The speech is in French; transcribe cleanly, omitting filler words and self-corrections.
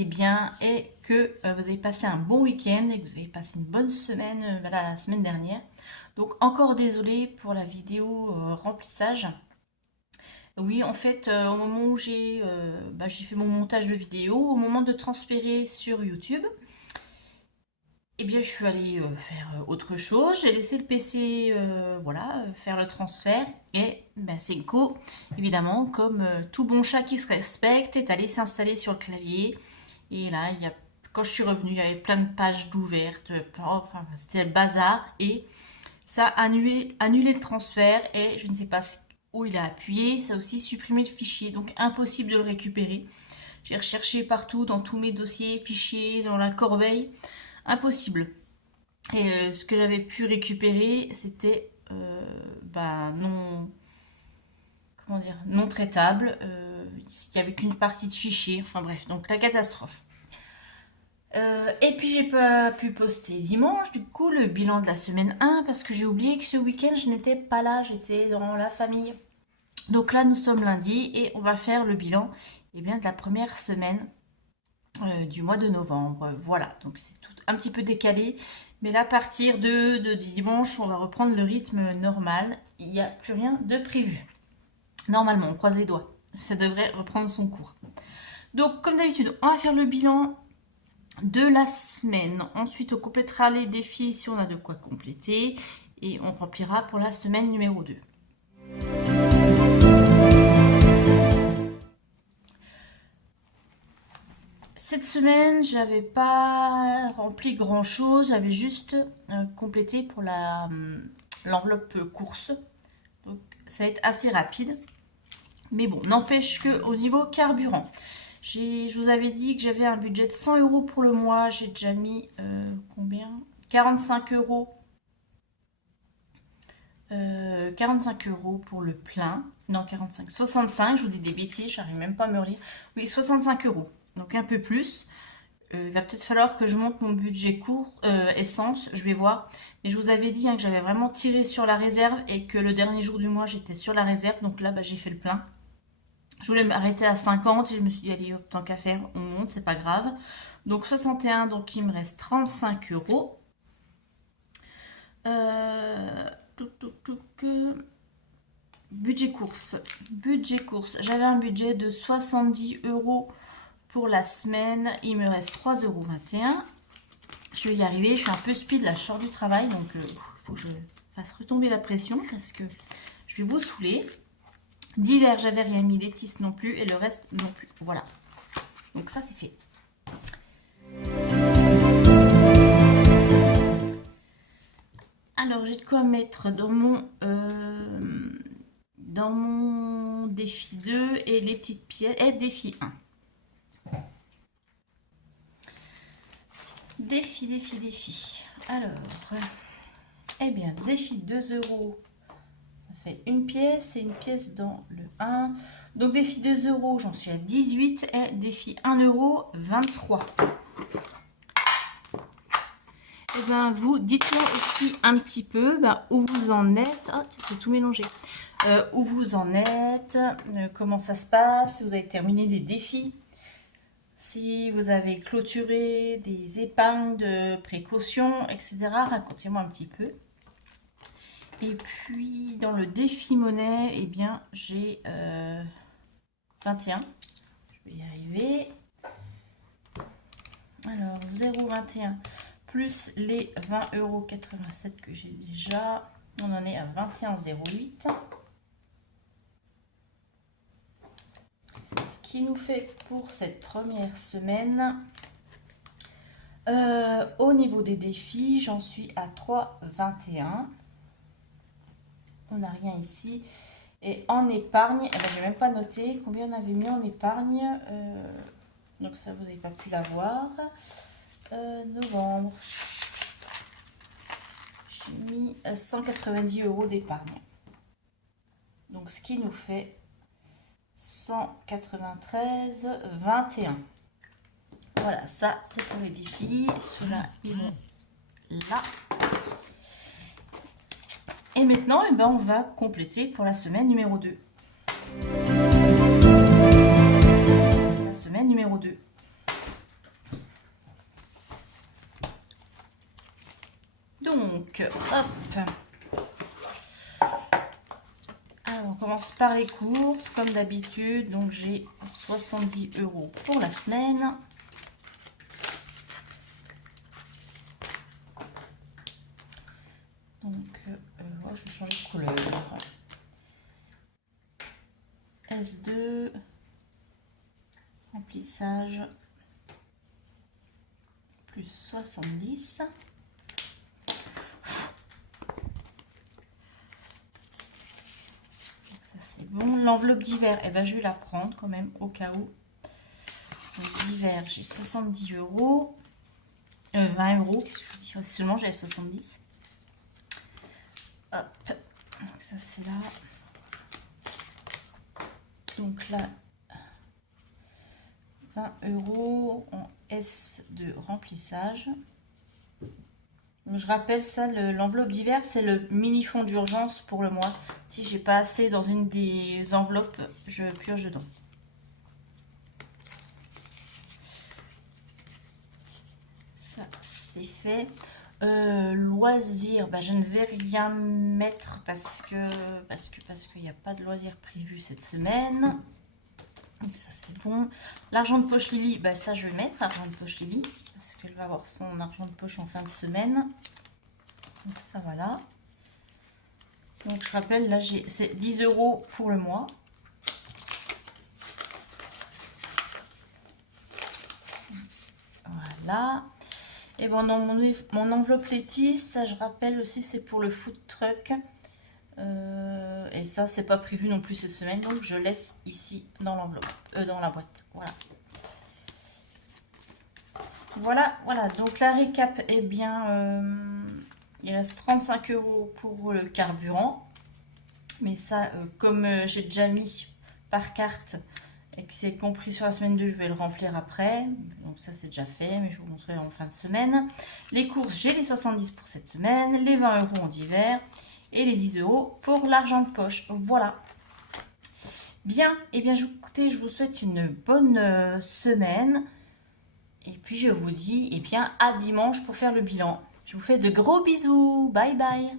allez bien et que vous avez passé un bon week-end et que vous avez passé une bonne semaine la semaine dernière. Donc encore désolée pour la vidéo remplissage. Oui, en fait, au moment où j'ai fait mon montage de vidéo, au moment de transférer sur YouTube, eh bien, je suis allée faire autre chose. J'ai laissé le PC, voilà, faire le transfert. Et ben, Senko, évidemment, comme tout bon chat qui se respecte, est allé s'installer sur le clavier. Et là, quand je suis revenue, il y avait plein de pages d'ouvertes. Enfin, c'était le bazar. Et ça a annulé le transfert. Et je ne sais pas où il a appuyé. Ça a aussi supprimé le fichier. Donc, impossible de le récupérer. J'ai recherché partout, dans tous mes dossiers, fichiers, dans la corbeille. Impossible. Et ce que j'avais pu récupérer, c'était non, comment dire, non traitable. Il n'y avait qu'une partie de fichier. Enfin bref, donc la catastrophe. Et puis j'ai pas pu poster dimanche, du coup, le bilan de la semaine 1, parce que j'ai oublié que ce week-end, je n'étais pas là, j'étais dans la famille. Donc là, nous sommes lundi et on va faire le bilan de la première semaine du mois de novembre. Voilà, donc c'est tout un petit peu décalé. Mais là, à partir de dimanche, on va reprendre le rythme normal. Il n'y a plus rien de prévu. Normalement, on croise les doigts. Ça devrait reprendre son cours. Donc, comme d'habitude, on va faire le bilan de la semaine. Ensuite, on complétera les défis si on a de quoi compléter. Et on remplira pour la semaine numéro 2. Cette semaine, j'avais pas rempli grand chose, j'avais juste complété pour l'enveloppe course. Donc ça va être assez rapide. Mais bon, n'empêche que au niveau carburant, je vous avais dit que j'avais un budget de 100 € pour le mois. J'ai déjà mis combien 45 €. 45 € pour le plein. Non, 45, 65, je vous dis des bêtises, j'arrive même pas à me relire. Oui, 65 €. Donc un peu plus. Il va peut-être falloir que je monte mon budget essence, je vais voir. Mais je vous avais dit que j'avais vraiment tiré sur la réserve et que le dernier jour du mois j'étais sur la réserve. Donc là j'ai fait le plein. Je voulais m'arrêter à 50 et je me suis dit allez hop, tant qu'à faire, on monte, c'est pas grave. Donc 61, donc il me reste 35 €. Budget course. Budget course. J'avais un budget de 70 € pour la semaine. Il me reste 3,21 €. Je vais y arriver. Je suis un peu speed là. Je sors du travail. Donc il faut que je fasse retomber la pression parce que je vais vous saouler. D'hiver, j'avais rien mis. Les tisses non plus. Et le reste non plus. Voilà. Donc ça, c'est fait. Alors, j'ai de quoi mettre dans mon défi 2 et les petites pièces. Et défi 1. Défi. Alors, défi 2 €. Ça fait une pièce et une pièce dans le 1. Donc, défi 2 €, j'en suis à 18. Et défi 1 €, 23. Et vous, dites-moi aussi un petit peu où vous en êtes. Oh, c'est tout mélangé. Où vous en êtes, comment ça se passe, si vous avez terminé les défis, si vous avez clôturé des épargnes de précaution, etc. Racontez-moi un petit peu. Et puis, dans le défi monnaie, j'ai 21. Je vais y arriver. Alors, 0,21 plus les 20,87 € que j'ai déjà. On en est à 21,08 €. Ce qui nous fait pour cette première semaine, au niveau des défis, j'en suis à 3,21 €. On n'a rien ici. Et en épargne, je n'ai même pas noté combien on avait mis en épargne. Donc ça, vous n'avez pas pu l'avoir. Novembre. J'ai mis 190 € d'épargne. Donc ce qui nous fait 193,21 €. Voilà, ça c'est pour les défis. Ceux-là, ils vont là. Et maintenant, on va compléter pour la semaine numéro 2. La semaine numéro 2. hop. Alors, on commence par les courses, comme d'habitude. Donc, j'ai 70 € pour la semaine. Donc, moi, je vais changer de couleur. S2, remplissage, plus 70. Donc, ça, c'est bon. L'enveloppe d'hiver, eh ben, je vais la prendre quand même, au cas où. Donc, d'hiver, j'ai 70 €. 20 €, qu'est-ce que je dis? Seulement, j'ai 70. Hop, donc ça c'est là. Donc là, 20 € en S de remplissage. Donc, je rappelle ça, l'enveloppe d'hiver, c'est le mini fonds d'urgence pour le mois. Si j'ai pas assez dans une des enveloppes, je purge dedans. Ça, c'est fait. Loisirs, bah, je ne vais rien mettre parce qu'il n'y a pas de loisirs prévus cette semaine. Donc ça c'est bon. L'argent de poche Lily, bah, ça je vais mettre l'argent de poche Lily parce qu'elle va avoir son argent de poche en fin de semaine. Donc ça voilà. Donc je rappelle, là c'est 10 € pour le mois. Voilà. Et bon, dans mon enveloppe Letty, ça je rappelle aussi, c'est pour le food truck. Et ça, c'est pas prévu non plus cette semaine, donc je laisse ici dans l'enveloppe, dans la boîte. Voilà. Voilà. Donc la récap, eh bien, il reste 35 € pour le carburant. Mais ça, comme j'ai déjà mis par carte et que c'est compris sur la semaine 2, je vais le remplir après. Donc ça c'est déjà fait, mais je vous montrerai en fin de semaine. Les courses, j'ai les 70 pour cette semaine, les 20 € en divers et les 10 € pour l'argent de poche. Voilà. Bien, et bien écoutez, je vous souhaite une bonne semaine. Et puis je vous dis, eh bien, à dimanche pour faire le bilan. Je vous fais de gros bisous. Bye bye.